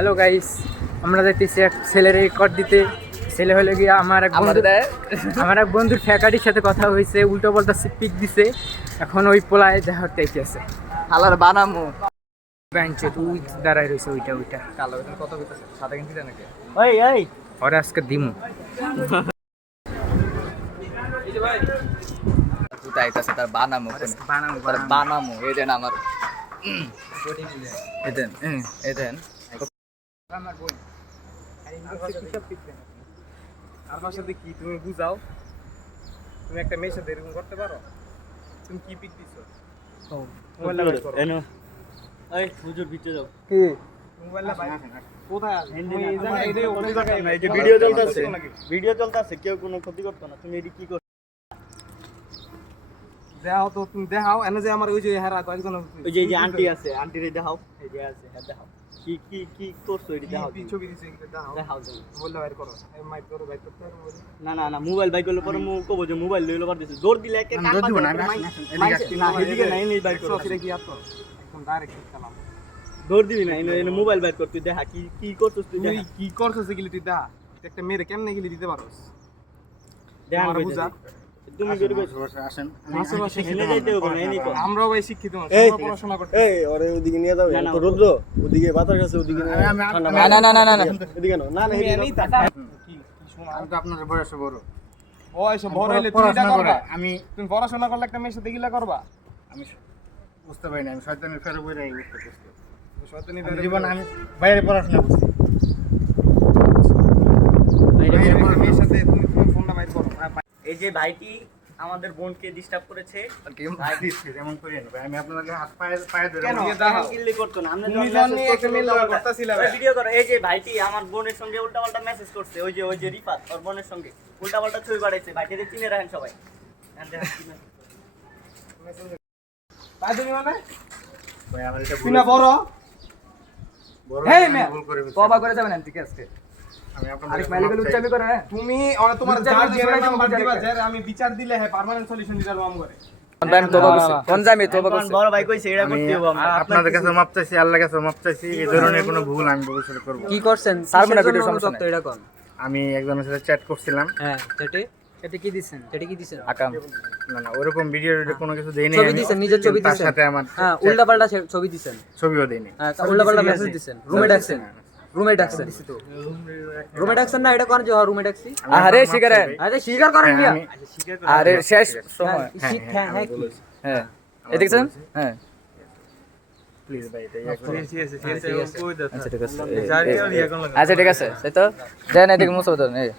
Hello guys, আমরা দেখতেছি এক ছেলের রেকর্ড দিতে। ছেলে হলে গিয়ে আমার এক বন্ধুর ফ্যাকাটির সাথে কথা হয়েছে, উল্টো পাল্টা পিক দিছে। এখন ওই পোলায় দেখা আছে হালার বানামু বেঞ্চে তুই দাঁড়ায় রয়েছে ওইটা কালো কত কইতাছে সাদা কিনতে দেন নাকি এই ওরে আজকে দিমু তুই আইতাছে তার বানামু বানামু এই দেন আমার এই দেন আমার বই আর সাথে কি তুমি বুঝাও, তুমি একটা মেয়ের সাথে এরকম করতে পারো? তুমি কি পিক দিছো? মোবাইল লাগাই করো এনো এই হুজুর ভিতরে যাও কি মোবাইল লাগাই কোথায় এই জায়গায় এই জায়গায় না, এই যে ভিডিও চলতেছে কেউ কোনো ক্ষতি করতে না। তুমি এডি কি করছো দেখাও তো, তুমি দেখাও এনে যে আমার ওই যে হেরা কয়েকজন ওই যে আন্টি আছে, আন্টিরে দেখাও, এই যে আছে হ্যাঁ দেখাও কি কি কি করছো এডি দেখাও, কি ছবি দিছে দেখাও দেখাও মোবাইল বাইর করো, এই মাইক করো বাইর করতে না না না মোবাইল বাইর করলে পরে মু কব যে মোবাইল লইলো বার দিছে দৌড় দিলে একে কাট দিব না না এদিকে নাই নেই বাইর করো ফিরে কি আতো একদম ডাইরেক্ট কালাম দৌড় দিবি না এনে মোবাইল বাইর কর, তুই দেখা কি কি করছস, তুই কি করছস এগুলি তুই দেখা একটা মেরে কেমনে গিলি দিতে পারোস দেখা বুঝা তুমি জোরে আসেন এনে যাইতে হবে না এনি কর আমরাও ভাই শিক্ষিত মানুষ আমরা পড়াশোনা করতে এই ওরে ওদিকে নিয়ে যাও তো রুদ্র ওদিকে বাতাস আছে ওদিকে না না না না না না এদিকে না না এনি তা কি শোনা আমি তো আপনার বয়স বড় বয়স বড় হইলে তুমি এটা করবা, আমি তুমি পড়াশোনা করলে একটা মেয়ের সাথে গিলা করবা? আমি বুঝতে পারি না, আমি শয়তানের ফেরে বইরা এই বুঝতে শয়তানি জীবন আমি বাইরে পড়াশোনা করছি বাইরে মেয়ের সাথে তুমি ফোনটা বাইর করো। এই যে ভাইটি আমাদের বোনকে ডিস্টার্ব করেছে, এমন করি না ভাই, আমি আপনাকে হাত পায়ে ধরে কেন দাও কিল্লি করতো না, আমরা তুমি জানি একটা মেয়ে লাগা করতেছিলা ভাই ভিডিও করো। এই যে ভাইটি আমার বোনের সঙ্গে উল্টাপাল্টা মেসেজ করছে, ওই যে রিফাত ওর বোনের সঙ্গে উল্টাপাল্টা ছবি পাঠাইছে, ভাইটিকে চিনে রাখেন সবাই। তাই তুমি মানে ভাই আমার এটা তুমি বড় হেই মে তওবা করে যাবেন ঠিক আছে আমি আপনাদের তুমি আর তোমার যার নাম্বার দিবা যার আমি বিচার দিলে হে পার্মানেন্ট সলিউশন দিতে পারবো আমগরে আমি তওবা করছি কোন জামি তওবা করছি বড় ভাই কইছে এটা করতে হবে আপনাদের কাছে মাপ চাইছি, আল্লাহর কাছে মাপ চাইছি, এই ধরনের কোনো ভুল আমি ভবিষ্যতে করব। কি করছেন সারবো না ভিডিও সমস্যা নাই এটা কোন আমি একজনের সাথে চ্যাট করছিলাম, হ্যাঁ এটা কি দিবেন আকাম না না ওরকম ভিডিও কোনো কিছু দেই নাই, ছবি দিবেন নিজের ছবি তার দিবেন সাথে আমার হ্যাঁ উল্টাপাল্টা ছবি দিবেন, ছবিও দেই নাই, হ্যাঁ উল্টাপাল্টা মেসেজ দিবেন, রুমে ডাকছেন রুমে ডাকছেন না এটা কোন যে রুমে ডাকছি আরে স্বীকার করেন মিয়া আরে শেষ সময় হ্যাঁ হ্যাঁ এই দেখছেন হ্যাঁ প্লিজ ভাই আচ্ছা ঠিক আছে এই তো দেন এদিকে মুছে দাও এই